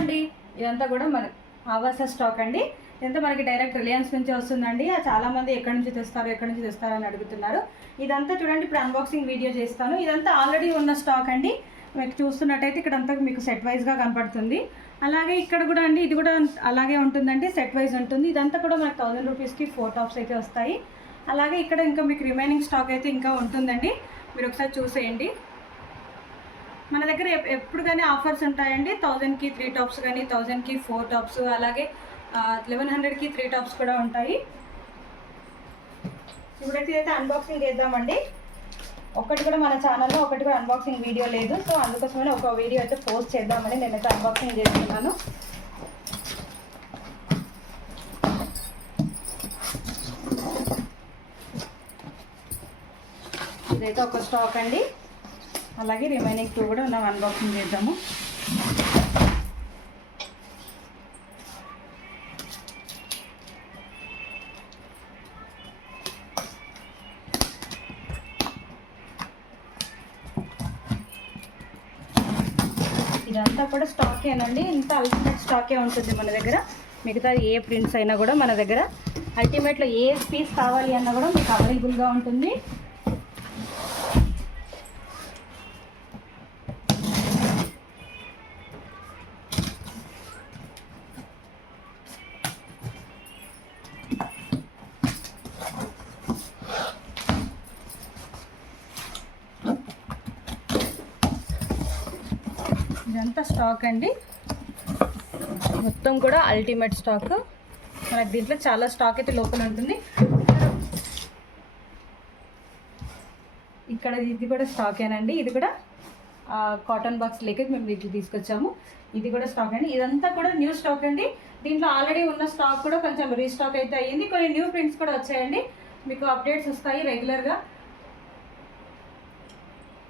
అండి, ఇదంతా కూడా మన ఆవాస స్టాక్ అండి. ఇదంతా మనకి డైరెక్ట్ రిలయన్స్ నుంచి వస్తుందండి. చాలామంది ఎక్కడి నుంచి తెస్తారు అని అడుగుతున్నారు. ఇదంతా చూడండి, ఇప్పుడు అన్బాక్సింగ్ వీడియో చేస్తాను. ఇదంతా ఆల్రెడీ ఉన్న స్టాక్ అండి. మీకు చూస్తున్నట్టయితే ఇక్కడంతా మీకు సెట్ వైజ్గా కనపడుతుంది. అలాగే ఇక్కడ కూడా అండి, ఇది కూడా అలాగే ఉంటుందండి, సెట్ వైజ్ ఉంటుంది. ఇదంతా కూడా మనకు 1000 రూపీస్కి 4 టాప్స్ అయితే వస్తాయి. అలాగే ఇక్కడ ఇంకా మీకు రిమైనింగ్ స్టాక్ అయితే ఇంకా ఉంటుందండి. మీరు ఒకసారి చూసేయండి. మన దగ్గర ఎప్పుడు కానీ ఆఫర్స్ ఉంటాయండి. 1000కి 3 టాప్స్ కానీ, 1000కి 4 టాప్స్, అలాగే 1100కి 3 టాప్స్ కూడా ఉంటాయి. ఇప్పుడైతే అన్బాక్సింగ్ చేద్దామండి. ఒకటి కూడా మన ఛానల్లో ఒకటి కూడా అన్బాక్సింగ్ వీడియో లేదు. సో అందుకోసమే ఒక వీడియో అయితే పోస్ట్ చేద్దామని నేనైతే అన్బాక్సింగ్ చేస్తున్నాను. ఇదైతే ఒక స్టాక్ అండి. అలాగే రిమైనింగ్ 2 కూడా మనం అన్బాక్సింగ్ చేద్దాము. ఇదంతా కూడా స్టాకేనండి. ఇంత అల్టిమేట్ స్టాకే ఉంటుంది మన దగ్గర. మిగతా ఏ ప్రింట్స్ అయినా కూడా మన దగ్గర అల్టిమేట్లో ఏ పీస్ కావాలి అన్నా కూడా మీకు అవైలబుల్గా ఉంటుంది. ఇదంతా స్టాక్ అండి, మొత్తం కూడా అల్టిమేట్ స్టాక్. మనకు దీంట్లో చాలా స్టాక్ అయితే లోపల ఉంటుంది. ఇక్కడ ఇది కూడా స్టాకేనండి. ఇది కూడా కాటన్ బాక్స్ లేక మేము ఇది తీసుకొచ్చాము. ఇది కూడా స్టాక్ అండి. ఇదంతా కూడా న్యూ స్టాక్ అండి. దీంట్లో ఆల్రెడీ ఉన్న స్టాక్ కూడా కొంచెం రీస్టాక్ అయితే అయ్యింది. కొన్ని న్యూ ప్రింట్స్ కూడా వచ్చాయండి. మీకు అప్డేట్స్ వస్తాయి రెగ్యులర్గా.